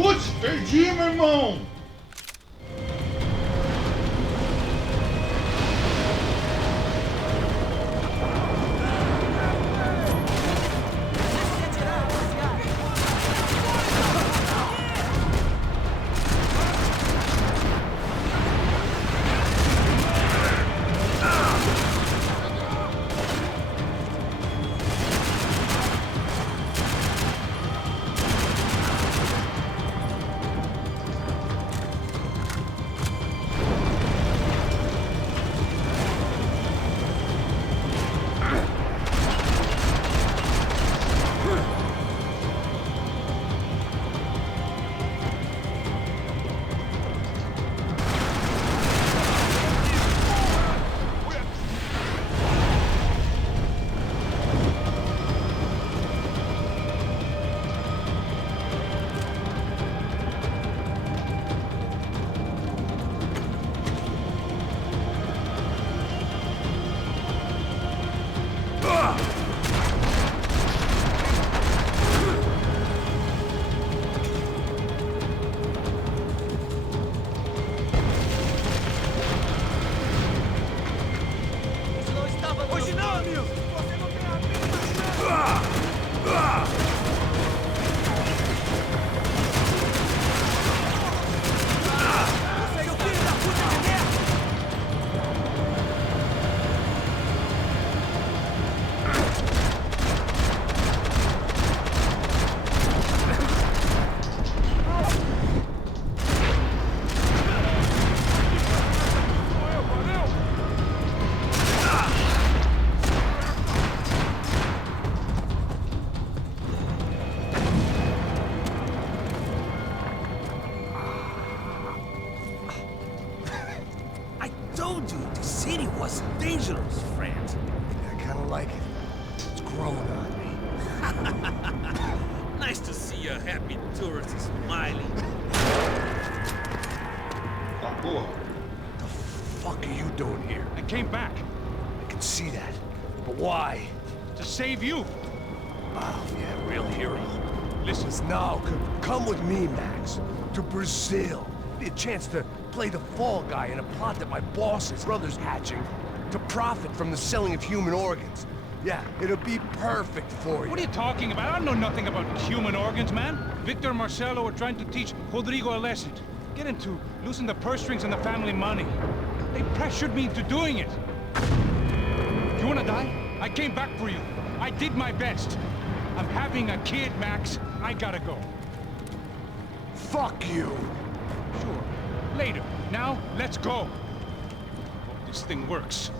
Putz, perdi, meu irmão! Dangerous, friend. I kinda like it. It's growing on me. Nice to see a happy tourist smiling. Tá porra. The fuck are you doing here? I came back I can see that. But why? to save you. Oh, yeah, real hero. Listen, Now, come with me, Max. To Brazil. Be a chance to play the fall guy in a plot that my boss's brother's hatching to profit from the selling of human organs. Yeah, it'll be perfect for you. what are you talking about? I know nothing about human organs, man. Victor and Marcelo are trying to teach Rodrigo a lesson. Get him to loosen the purse strings and the family money. They pressured me into doing it. You wanna die? I came back for you. I did my best. I'm having a kid, Max. I gotta go. Fuck you! Sure. Later. Now, let's go. Hope this thing works.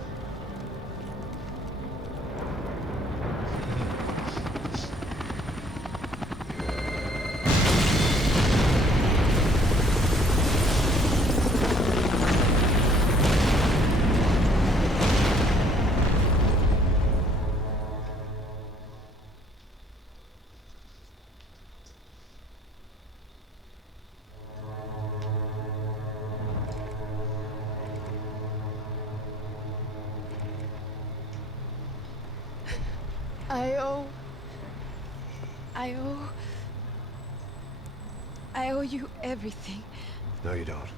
I owe you everything. No, you don't.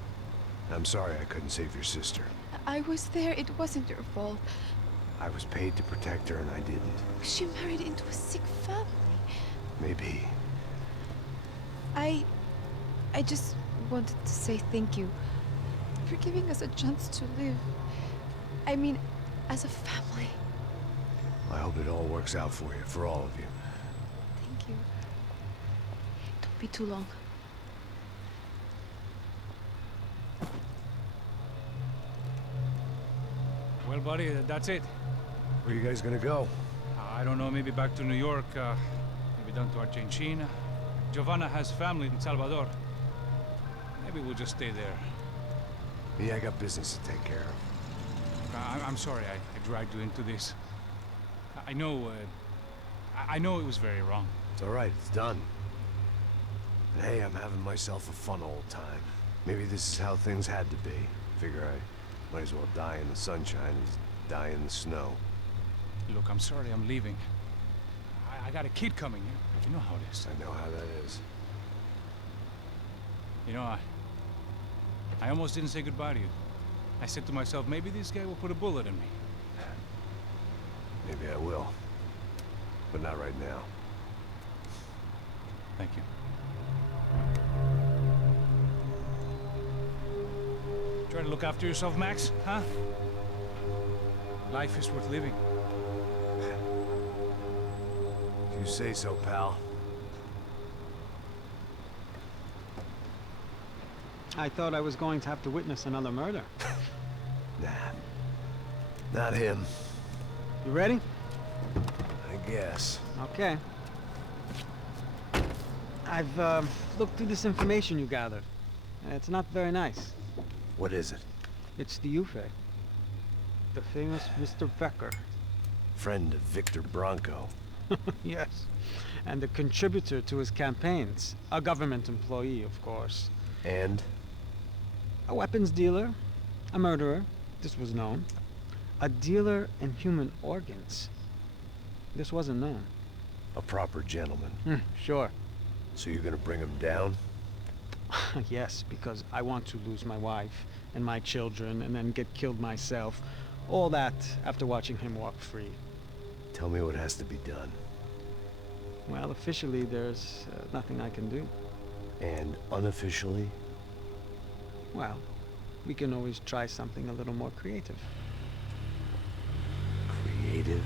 I'm sorry I couldn't save your sister. I was there. It wasn't your fault. I was paid to protect her and I didn't. She married into a sick family. Maybe. I just wanted to say thank you for giving us a chance to live. I mean, as a family. I hope it all works out for you, for all of you. Thank you. Don't be too long. Well, buddy, that's it. Where are you guys gonna go? I don't know, maybe back to New York, maybe down to Argentina. Giovanna has family in Salvador. Maybe we'll just stay there. Me, I got business to take care of. I'm sorry I dragged you into this. I know it was very wrong. It's all right, it's done. And hey, I'm having myself a fun old time. Maybe this is how things had to be. Figure I might as well die in the sunshine as die in the snow. Look, I'm sorry I'm leaving. I got a kid coming. You know how it is. I know how that is. You know, I almost didn't say goodbye to you. I said to myself, maybe this guy will put a bullet in me. Maybe I will. But not right now. Thank you. Try to look after yourself, Max, huh? Life is worth living. If you say so, pal. I thought I was going to have to witness another murder. Nah. Not him. You ready? I guess. Okay. I've looked through this information you gathered. It's not very nice. What is it? It's the UFE. The famous Mr. Becker. Friend of Victor Bronco. Yes. And a contributor to his campaigns. A government employee, of course. And? A weapons dealer. A murderer. This was known. A dealer in human organs. This wasn't known. A proper gentleman. Sure. So you're gonna bring him down? Yes, because I want to lose my wife and my children and then get killed myself. All that after watching him walk free. Tell me what has to be done. Well, officially there's nothing I can do. And unofficially? Well, we can always try something a little more creative. Creative?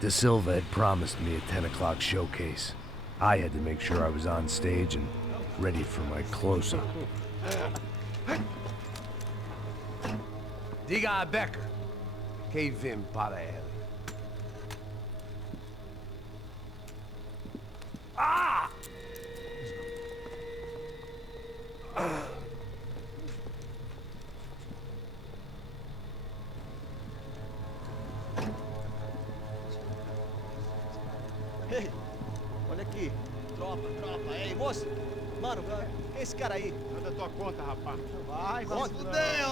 De Silva had promised me a 10 o'clock showcase. I had to make sure I was on stage and ready for my close-up. Diga a Becker. Que vim para ele. Ah! Ei, olha aqui. Tropa. Ei, moço. Mano, quem é esse cara aí? Manda tua conta, rapaz. Vai, fudeu!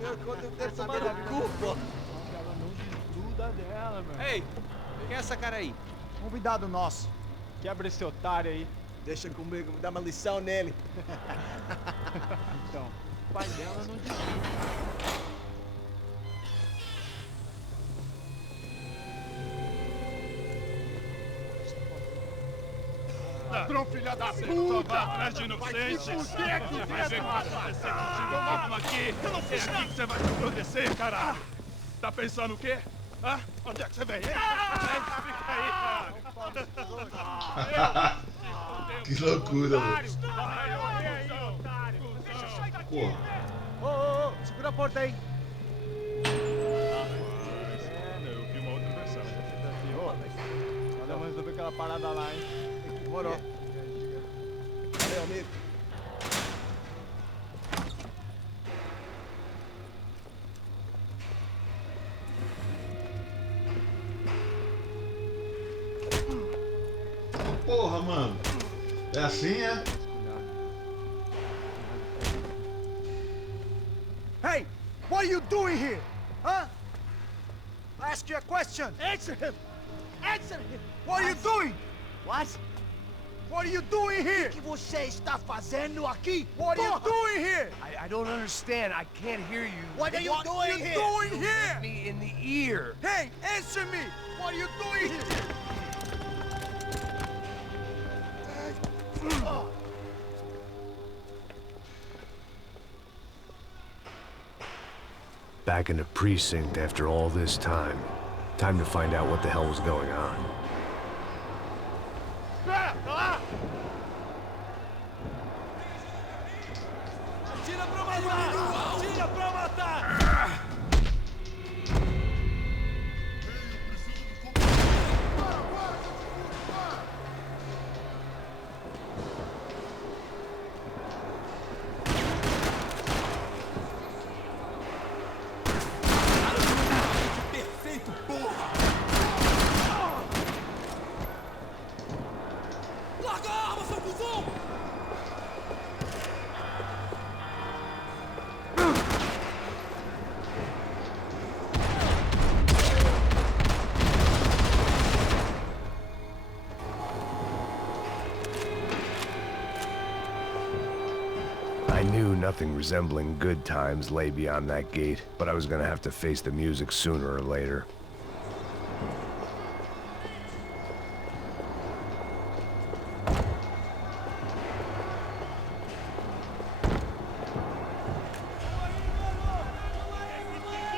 Meu conta deve tomar no cu, pô. Ela não desgruda dela, meu. Ei, quem é essa cara aí? Convidado nosso. Quebra esse otário aí. Deixa comigo, me dá uma lição nele. Então, o pai dela não desgruda. Ladrão, filha da puta! Vai atrás de inocentes! Vai ver o que vai acontecer contigo mesmo aqui! É aqui que você vai se proteger, caralho! Tá pensando o quê? Hã? Onde é que você vem? Fica aí, cara! Que loucura, mano. Vai, otário! Deixa eu sair daqui! Porra. Ô, segura a porta aí. Eu vi uma outra versão. Vamos resolver aquela parada lá, hein? Demorou. Valeu, amigo. Porra, mano. É assim, é? Hey, what are you doing here? Huh? I ask you a question. Answer him. Answer him. What are you doing? What? What are you doing here? O que você está fazendo aqui? What are you doing here? I don't understand. I can't hear you. What are you doing here? What are you doing here? Me in the ear. Hey, answer me. What are you doing here? Back in the precinct after all this time. Time to find out what the hell was going on. Tira pra matar! Tira pra matar! Perfeito, porra! nothing resembling good times lay beyond that gate, but I was gonna have to face the music sooner or later.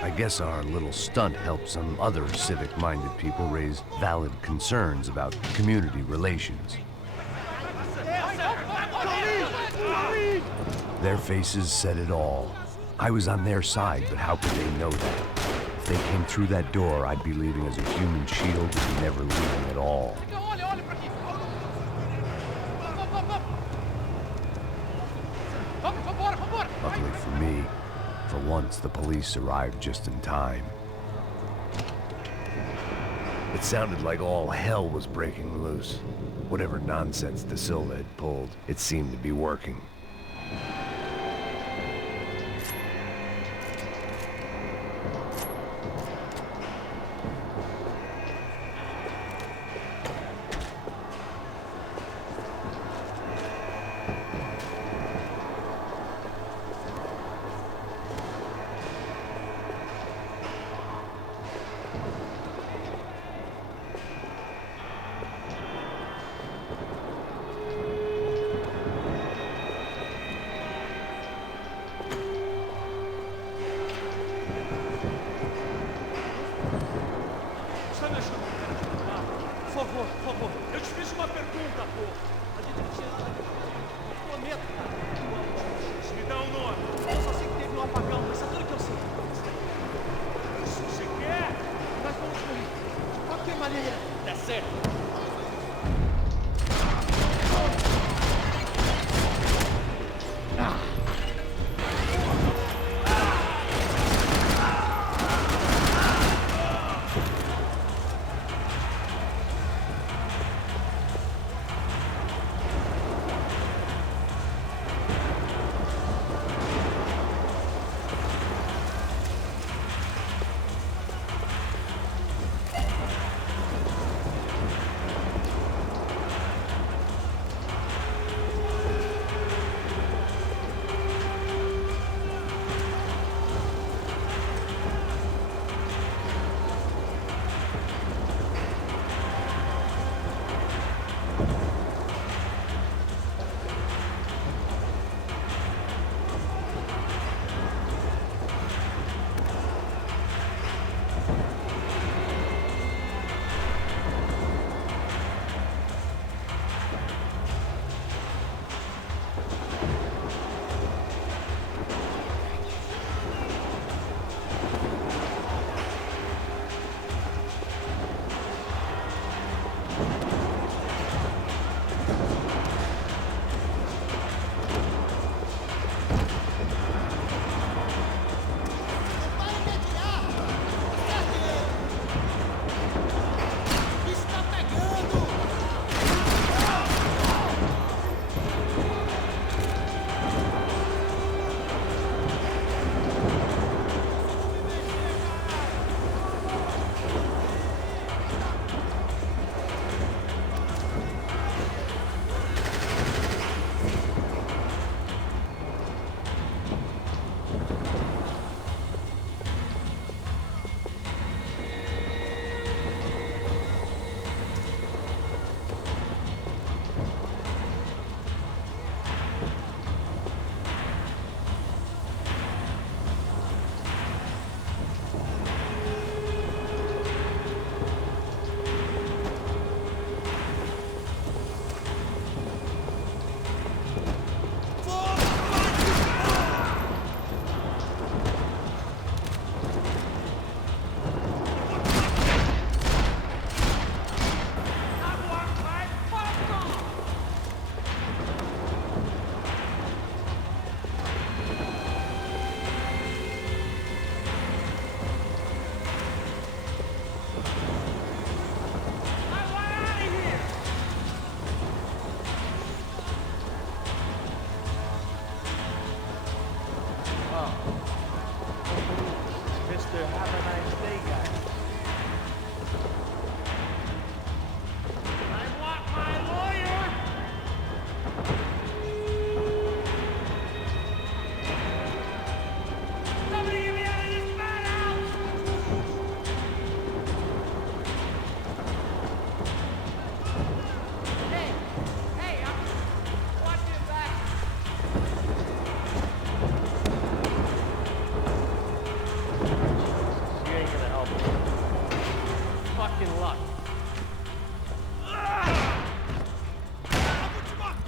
I guess our little stunt helped some other civic-minded people raise valid concerns about community relations. Their faces said it all. I was on their side, but how could they know that? If they came through that door, I'd be leaving as a human shield and never leaving at all. Luckily for me, for once the police arrived just in time. It sounded like all hell was breaking loose. Whatever nonsense De Silva had pulled, it seemed to be working. Por favor, eu te fiz uma pergunta, pô. A gente tinha nada a prometo, cara. Me dá um nome. Eu só sei que teve um apagão, mas é tudo que eu sei. Se você quer, nós vamos morrer. De qualquer maneira, dá certo.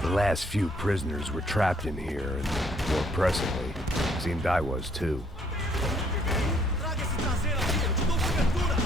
The last few prisoners were trapped in here, and more pressingly, seemed I was too. Traga esse traseiro aqui, eu te dou cobertura!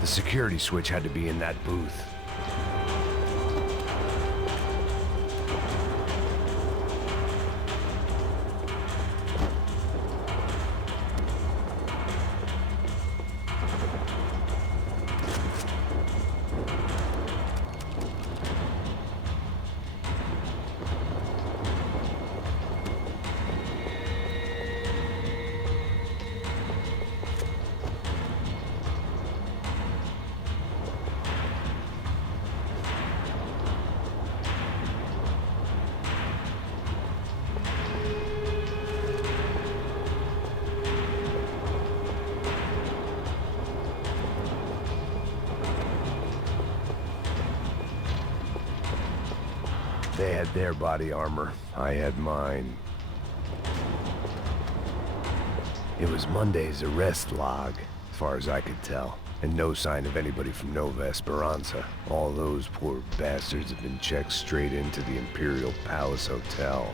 The security switch had to be in that booth. They had their body armor. I had mine. It was Monday's arrest log, as far as I could tell. And no sign of anybody from Nova Esperanza. All those poor bastards have been checked straight into the Imperial Palace Hotel.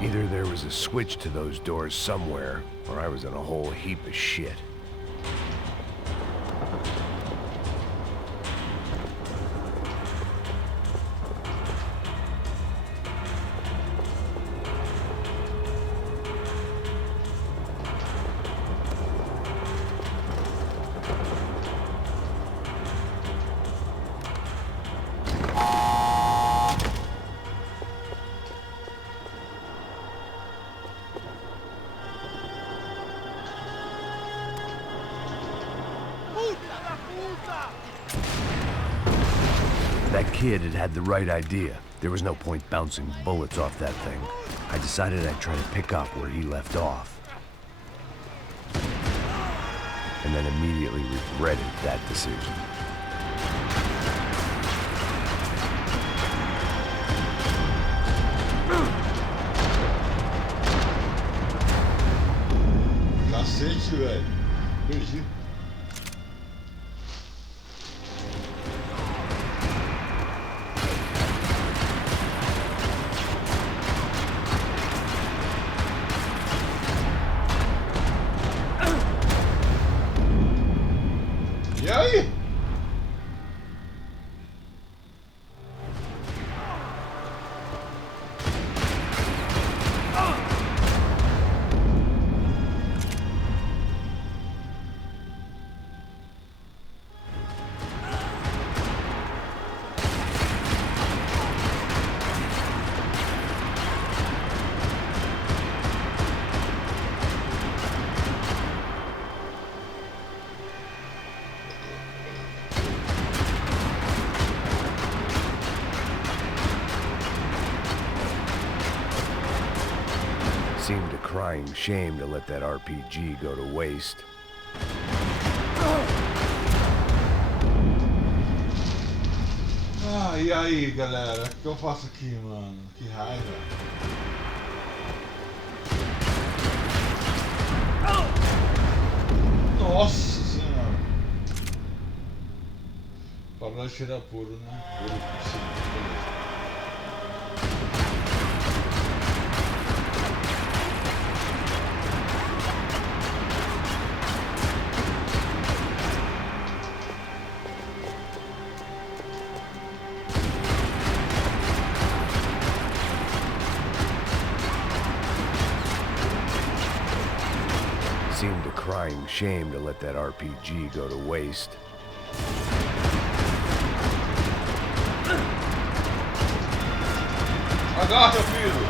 Either there was a switch to those doors somewhere, or I was in a whole heap of shit. That kid had had the right idea. There was no point bouncing bullets off that thing. I decided I'd try to pick up where he left off. And then immediately regretted that decision. Cacete, velho. Perdi. E aí? Seemed a crying shame to let that RPG go to waste. Ah, e aí, galera? O que eu faço aqui, mano? Que raiva. Nossa senhora. Para de tirar puro, né? Puro, sim, beleza. Seemed a crying shame to let that RPG go to waste. Agarra, filho!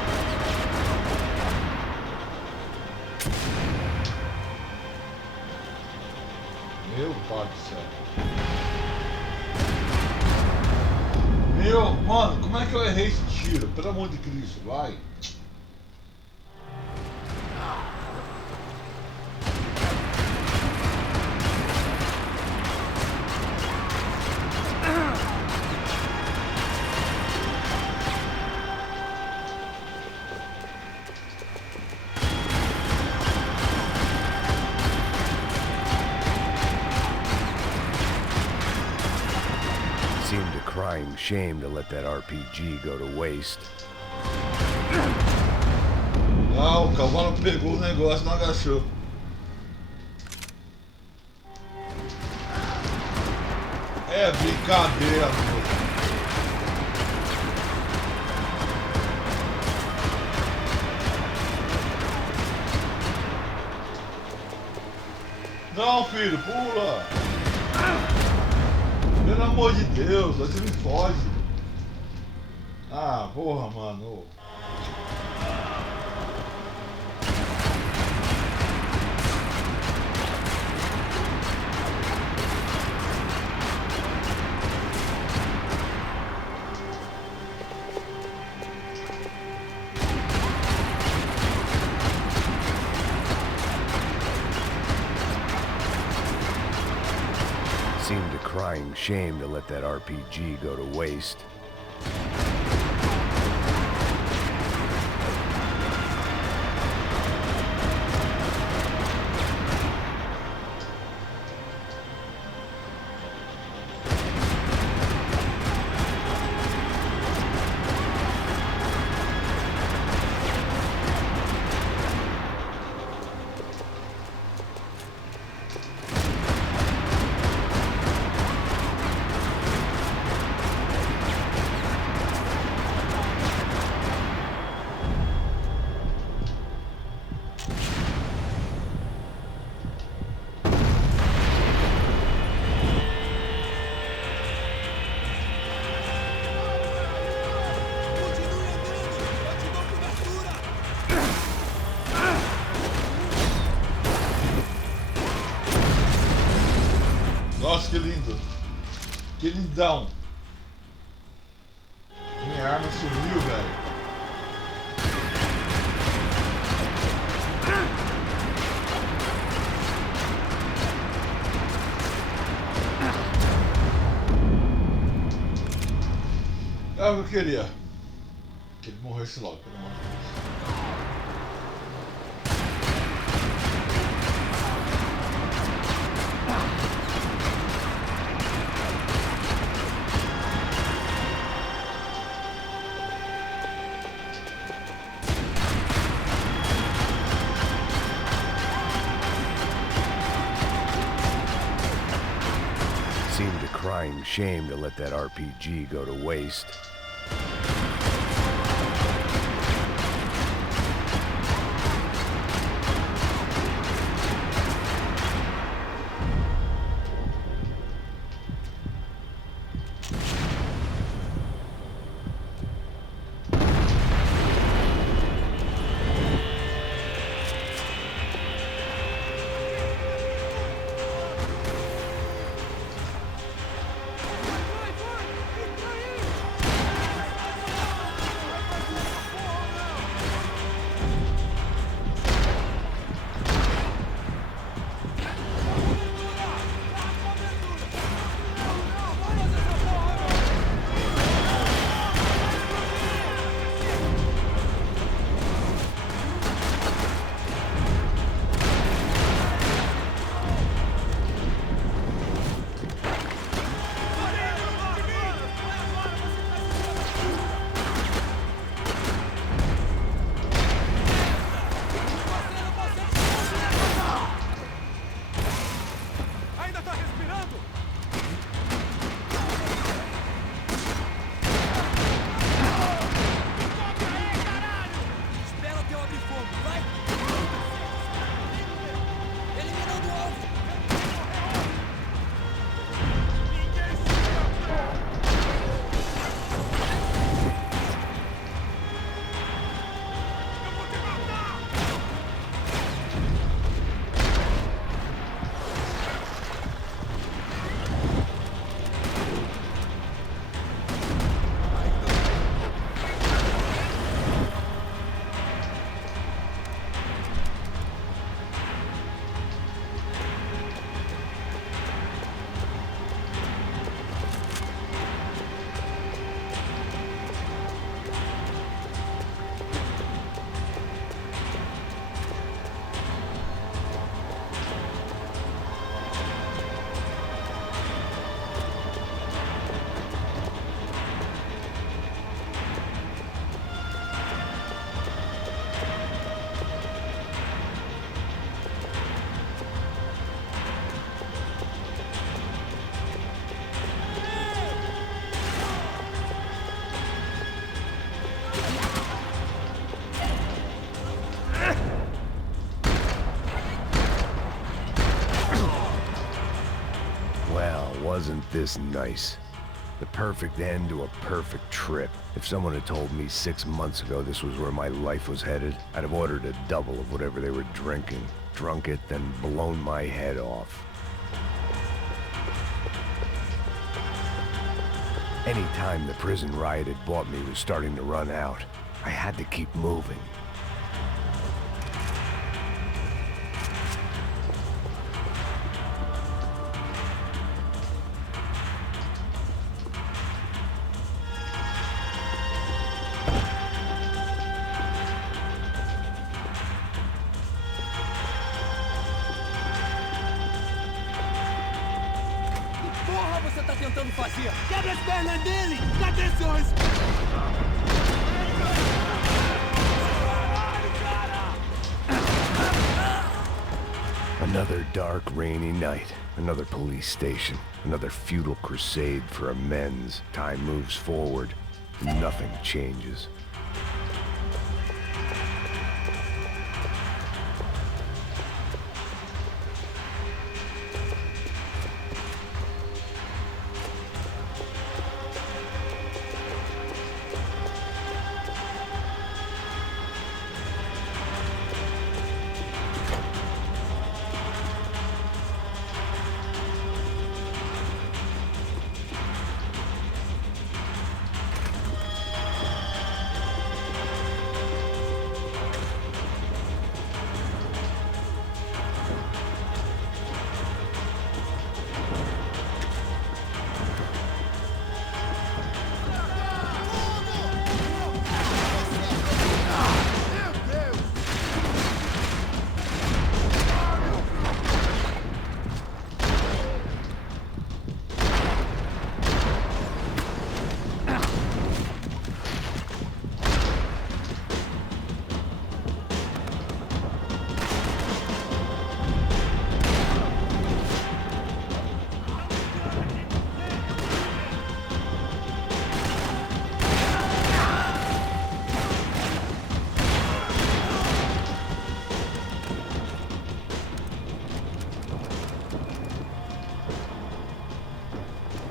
Meu pai do céu. Meu, mano, como é que eu errei esse tiro? Pelo amor de Cristo, vai! Seemed a crying shame to let that RPG go to waste. Ah, o cavalo pegou o negócio e não agachou. É brincadeira, meu. Não, filho, pula! Pelo amor de Deus, você me foge. Ah, porra, mano. Seemed a crying shame to let that RPG go to waste. Nossa, que lindo. Que lindão. Minha arma sumiu, velho. É o que eu queria. Que ele morresse logo, pelo amor de Deus. Seemed a crying shame to let that RPG go to waste. Wasn't this nice? The perfect end to a perfect trip. If someone had told me 6 months ago this was where my life was headed, I'd have ordered a double of whatever they were drinking, drunk it, then blown my head off. Any time the prison riot had bought me was starting to run out. I had to keep moving. Porra, você tá tentando fazer? Quebra as pernas dele! Cadê seu respeito? Another dark, rainy night. Another police station. Another futile crusade for amends. Time moves forward. Nothing changes.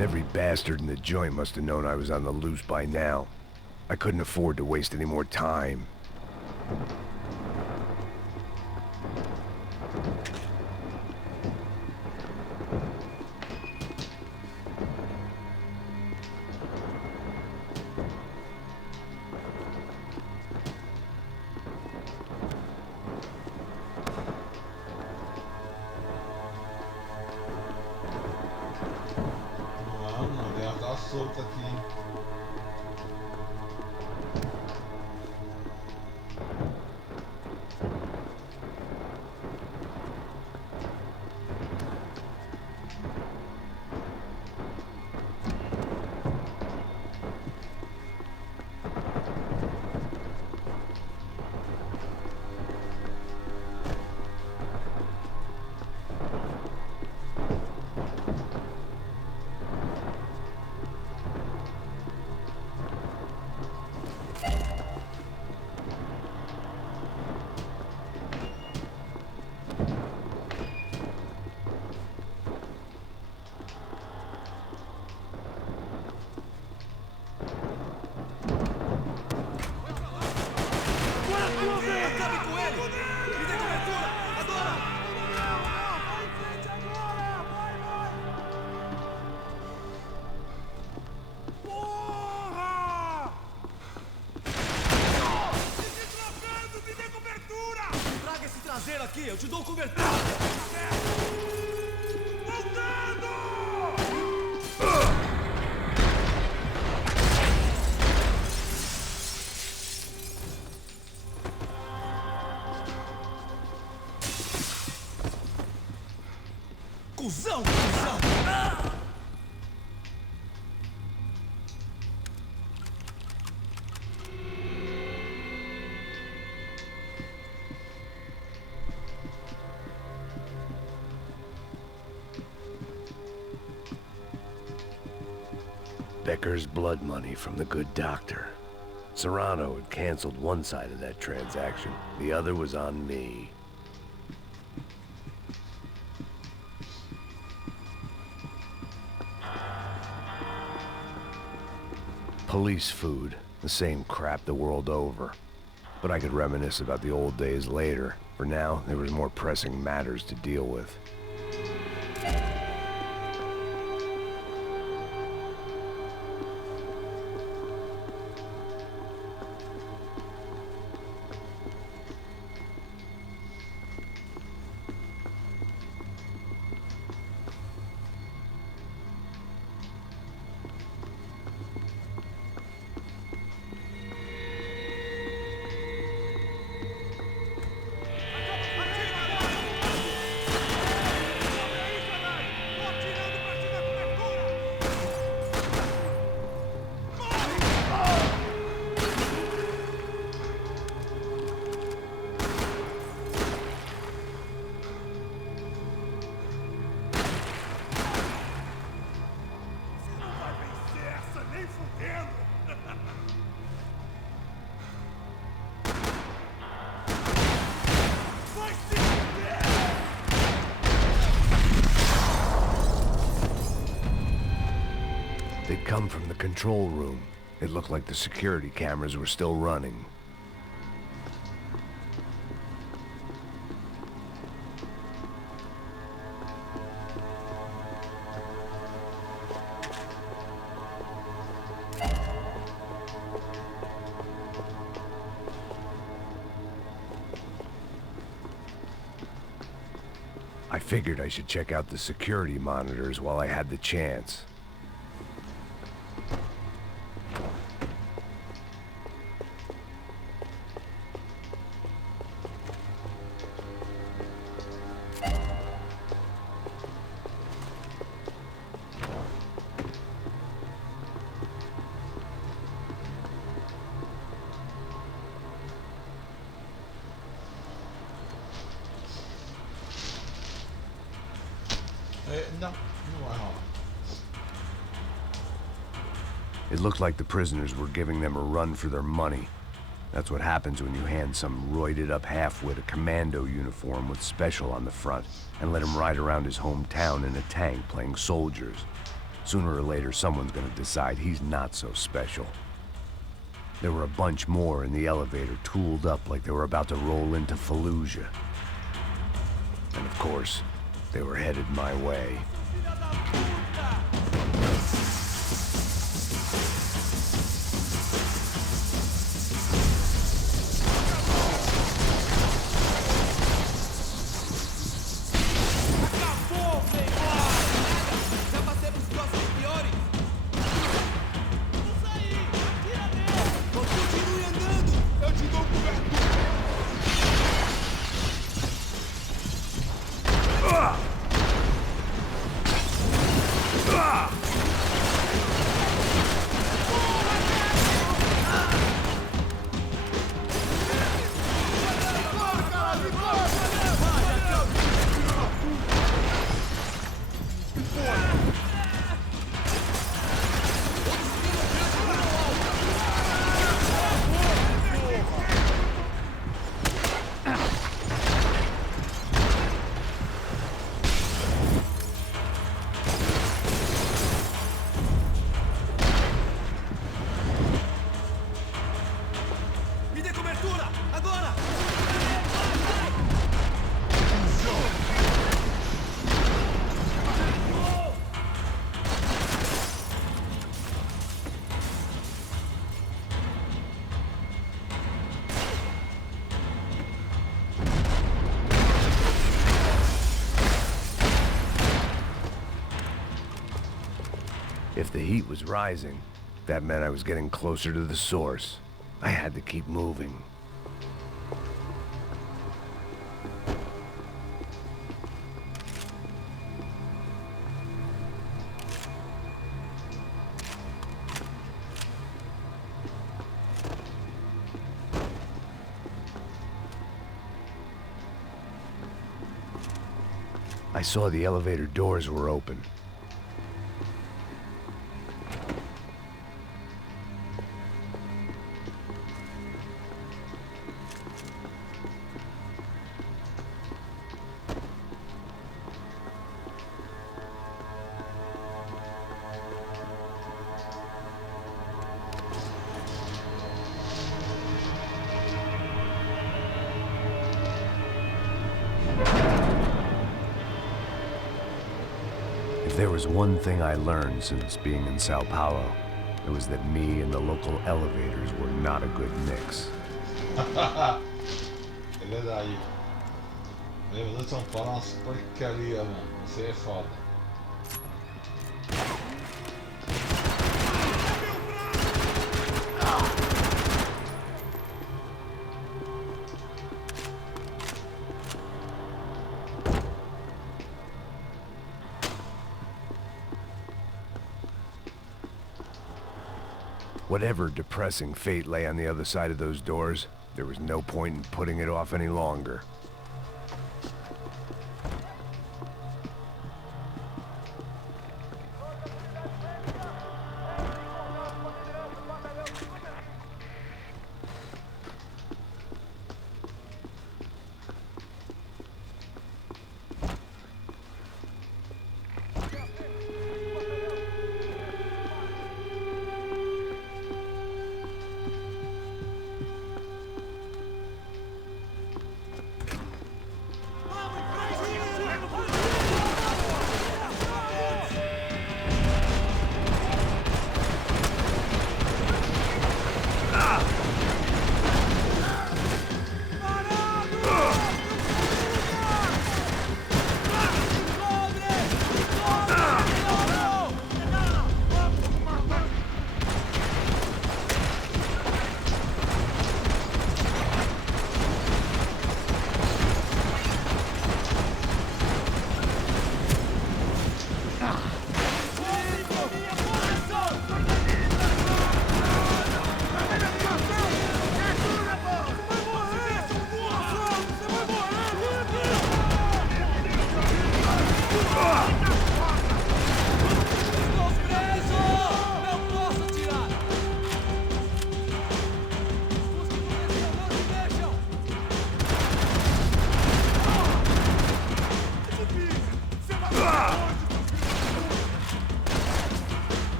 Every bastard in the joint must have known I was on the loose by now. I couldn't afford to waste any more time. Mano, ela tá solta aqui. Acabe com ele! Me dê cobertura! Agora! Porra! Me dê cobertura! Traga esse traseiro aqui, eu te dou cobertura! Voltando! Cusão! Cusão! Becker's blood money from the good doctor. Serrano had canceled one side of that transaction. The other was on me. police food, the same crap the world over. But I could reminisce about the old days later. For now, there was more pressing matters to deal with. They'd come from the control room. It looked like the security cameras were still running. I figured I should check out the security monitors while I had the chance. Não, não vai rolar. It looked like the prisoners were giving them a run for their money. That's what happens when you hand some roided-up half-wit a commando uniform with special on the front and let him ride around his hometown in a tank playing soldiers. Sooner or later, someone's gonna decide he's not so special. There were a bunch more in the elevator, tooled up like they were about to roll into Fallujah. And of course, they were headed my way. If the heat was rising, that meant I was getting closer to the source. I had to keep moving. I saw the elevator doors were open. If there was one thing I learned since being in Sao Paulo, it was that me and the local elevators were not a good mix. É verdade. Lembra de São Paulo, umas porcaria, mano. Isso aí é foda. Whatever depressing fate lay on the other side of those doors, there was no point in putting it off any longer.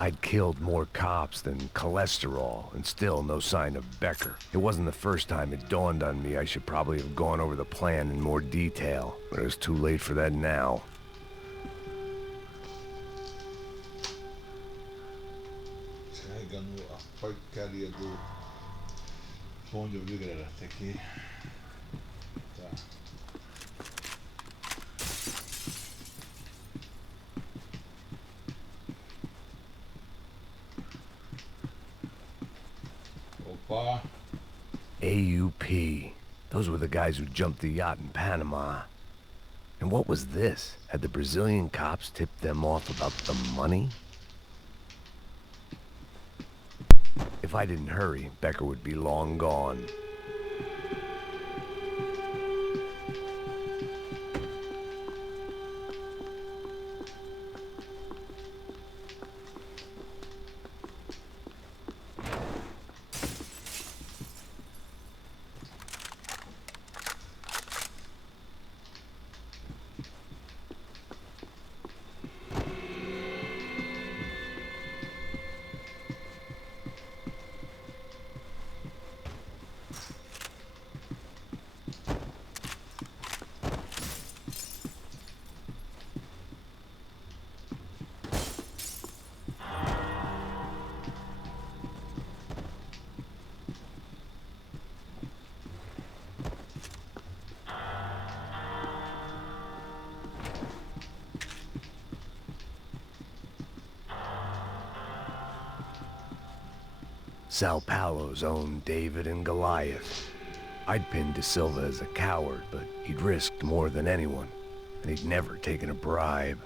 I'd killed more cops than cholesterol, and still no sign of Becker. It wasn't the first time it dawned on me I should probably have gone over the plan in more detail, but it was too late for that now. Carregando a porcaria do fone de ouvido, galera. Até aqui. Tá. Opa. AUP. Those were the guys who jumped the yacht in Panama. And what was this? Had the Brazilian cops tipped them off about the money? If I didn't hurry, Becker would be long gone. Sao Paulo's own David and Goliath. I'd pinned De Silva as a coward, but he'd risked more than anyone, and he'd never taken a bribe.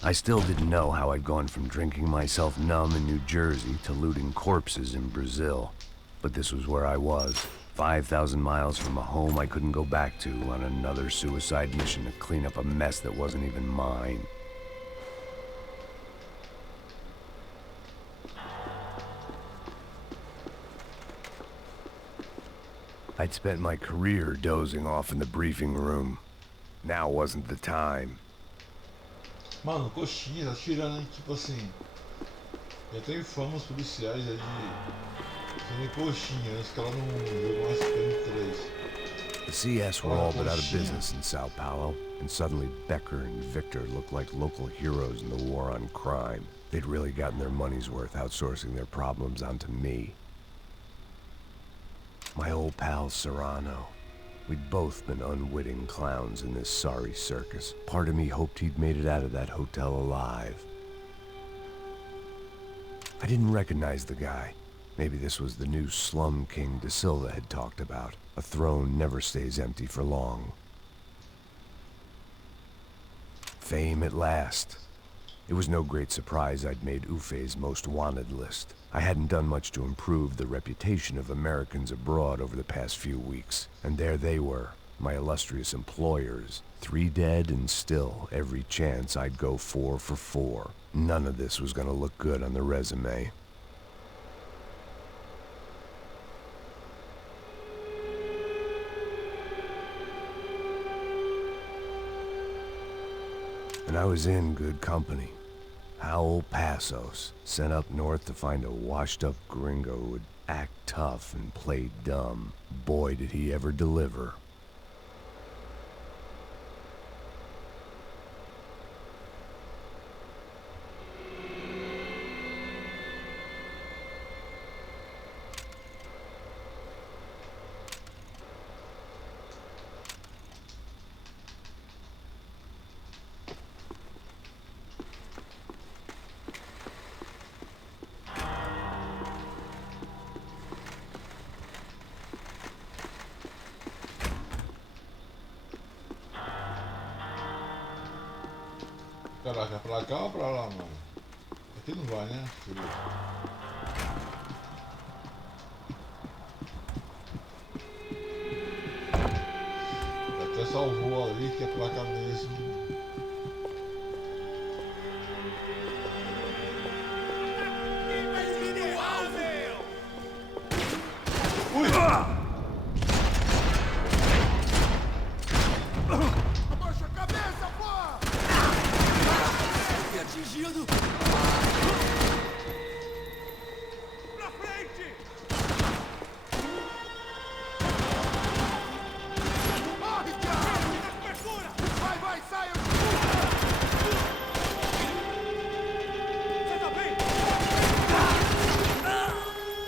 I still didn't know how I'd gone from drinking myself numb in New Jersey to looting corpses in Brazil. But this was where I was, 5,000 miles from a home I couldn't go back to, on another suicide mission to clean up a mess that wasn't even mine. I'd spent my career dozing off in the briefing room. Now wasn't the time. Mano, coxinha, atirando, tipo assim. Já tem fama os policiais aí de serem coxinha, né? Os caras não jogam mais 53. The CS were all but out of business in Sao Paulo, and suddenly Becker and Victor looked like local heroes in the war on crime. They'd really gotten their money's worth outsourcing their problems onto me. My old pal Serrano. We'd both been unwitting clowns in this sorry circus. Part of me hoped he'd made it out of that hotel alive. I didn't recognize the guy. Maybe this was the new slum king De Silva had talked about. A throne never stays empty for long. Fame at last. It was no great surprise I'd made Ufe's most wanted list. I hadn't done much to improve the reputation of Americans abroad over the past few weeks, and there they were, my illustrious employers, 3 dead and still every chance I'd go 4 for 4. None of this was gonna look good on the resume. And I was in good company. Howell Passos, sent up north to find a washed-up gringo who would act tough and play dumb. Boy, did he ever deliver. Caraca, pra cá ou pra lá, mano? Aqui não vai, né? Até salvou ali, que é pra cá mesmo.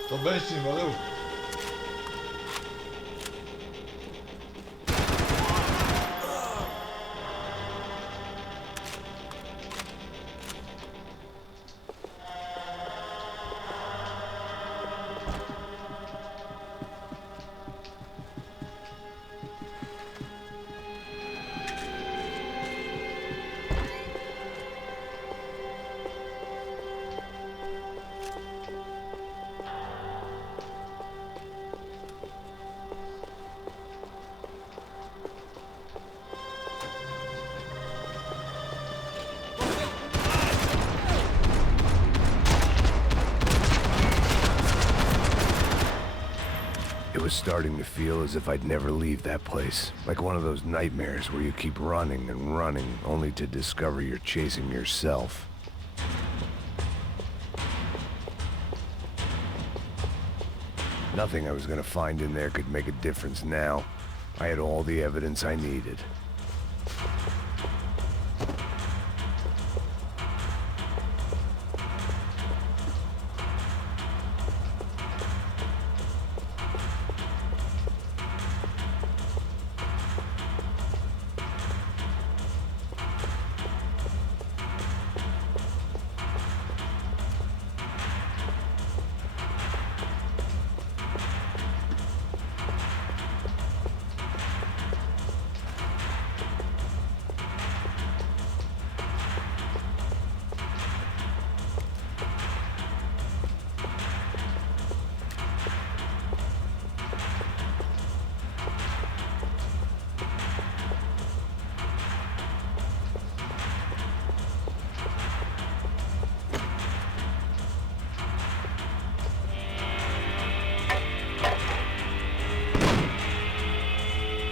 Tô bem sim, valeu. was starting to feel as if I'd never leave that place. Like one of those nightmares where you keep running and running, only to discover you're chasing yourself. Nothing I was gonna find in there could make a difference now. I had all the evidence I needed.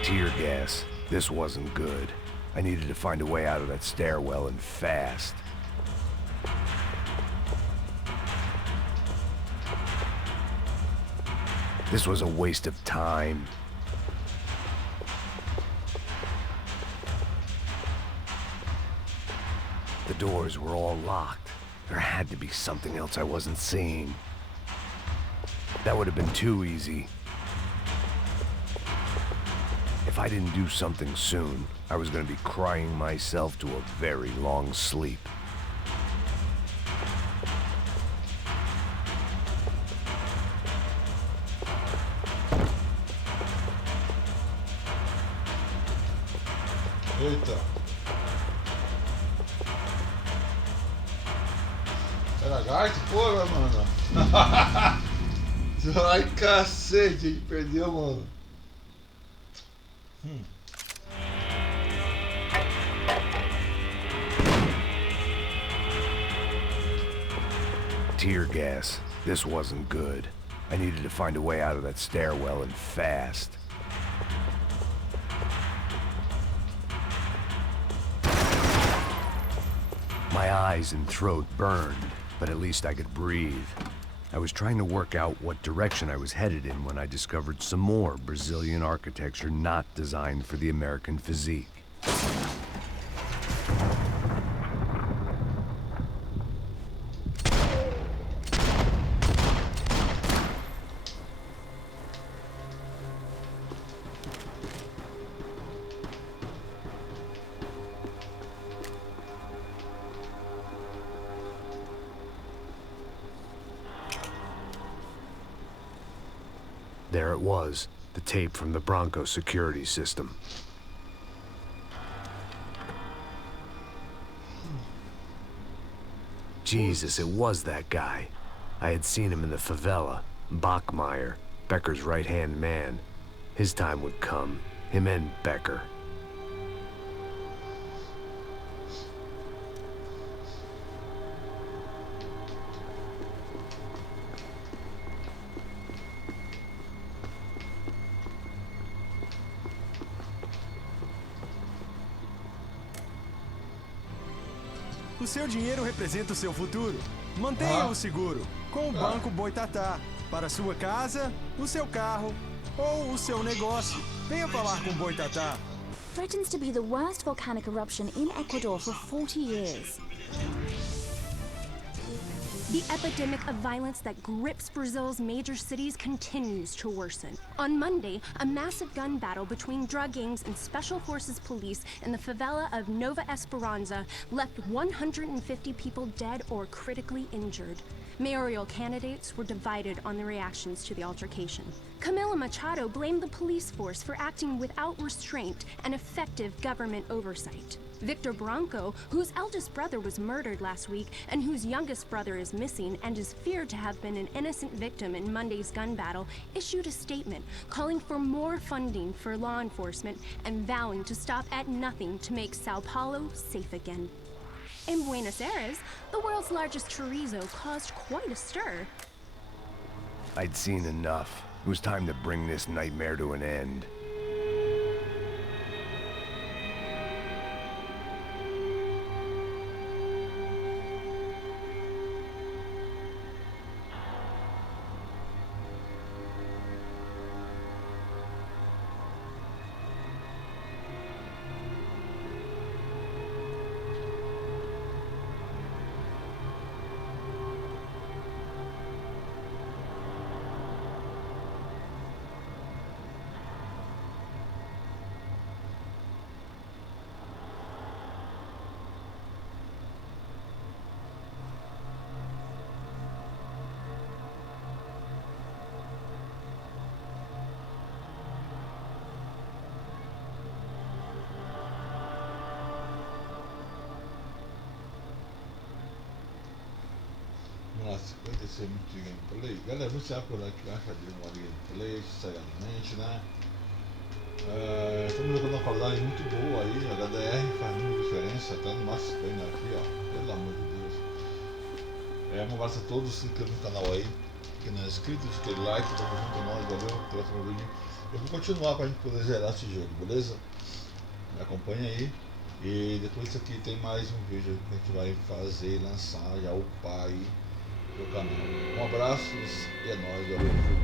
Tear gas. This wasn't good. I needed to find a way out of that stairwell, and fast. This was a waste of time. The doors were all locked. There had to be something else I wasn't seeing. That would have been too easy. If I didn't do something soon, I was going to be crying myself to a very long sleep. Eita. É lagarto? Porra, mano. Ai, cacete, a gente perdeu, mano. Tear gas. This wasn't good. I needed to find a way out of that stairwell, and fast. My eyes and throat burned, but at least I could breathe. I was trying to work out what direction I was headed in when I discovered some more Brazilian architecture not designed for the American physique. There it was, the tape from the Bronco security system. Jesus, it was that guy. I had seen him in the favela. Bachmeyer, Becker's right-hand man. His time would come. Him and Becker. O seu dinheiro representa o seu futuro. Mantenha-o seguro com o Banco Boitatá. Para sua casa, o seu carro ou o seu negócio. Venha falar com o Boitatá. Threatens to be the worst volcanic eruption in Ecuador for 40 years. The epidemic of violence that grips Brazil's major cities continues to worsen. On Monday, a massive gun battle between drug gangs and special forces police in the favela of Nova Esperança left 150 people dead or critically injured. Mayoral candidates were divided on the reactions to the altercation. Camila Machado blamed the police force for acting without restraint and effective government oversight. Victor Branco, whose eldest brother was murdered last week and whose youngest brother is missing and is feared to have been an innocent victim in Monday's gun battle, issued a statement calling for more funding for law enforcement and vowing to stop at nothing to make Sao Paulo safe again. In Buenos Aires, the world's largest chorizo caused quite a stir. I'd seen enough. It was time to bring this nightmare to an end. Vamos lá, 56 minutos de gameplay. Galera, você sabe por aqui acha de uma gameplay, sinceramente, né? Estamos jogando uma qualidade muito boa aí, a HDR faz muita diferença, tá no Max Payne aqui, ó, pelo amor de Deus. Um abraço a todos, se inscreva no canal aí, quem não é inscrito, deixa aquele like, tamo junto, nós, valeu, próximo vídeo. Eu vou continuar pra gente poder zerar esse jogo, beleza? Me acompanha aí. E depois disso aqui tem mais um vídeo que a gente vai fazer e lançar, já upar aí no canal. Um abraço e é nóis, valeu.